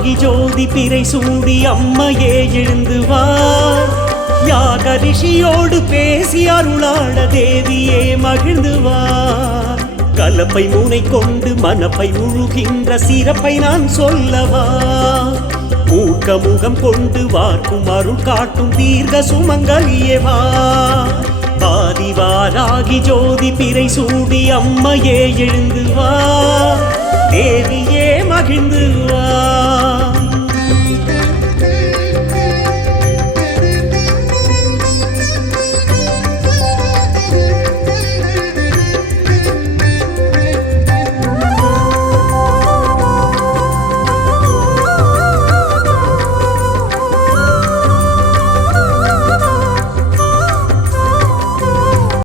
வாராகி ஜோதி பிறை சூடி அம்மையே எழுந்து வா. யாக ரிஷியோடு பேசி அருளாட தேவியே மகிழ்ந்து வா. கலப்பை முனை கொண்டு மனப்பை முழுகின்ற சிறப்பை நான் சொல்லவா. மூக்க முகம் கொண்டு வார்க்கும் அருள் காட்டும் தீர்க்க சுமங்கலியே வா. பாதி வாராகி ஜோதி பிறை சூடி அம்மையே எழுந்து வா. தேவியே மகிழ்ந்து வா.